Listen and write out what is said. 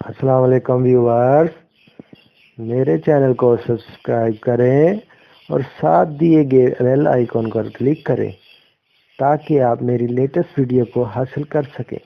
अस्सलाम वालेकुम व्यूअर्स, मेरे चैनल को सब्सक्राइब करें और साथ दिए गए बेल आइकॉन पर क्लिक करें ताकि आप मेरी लेटेस्ट वीडियो को हासिल कर सकें।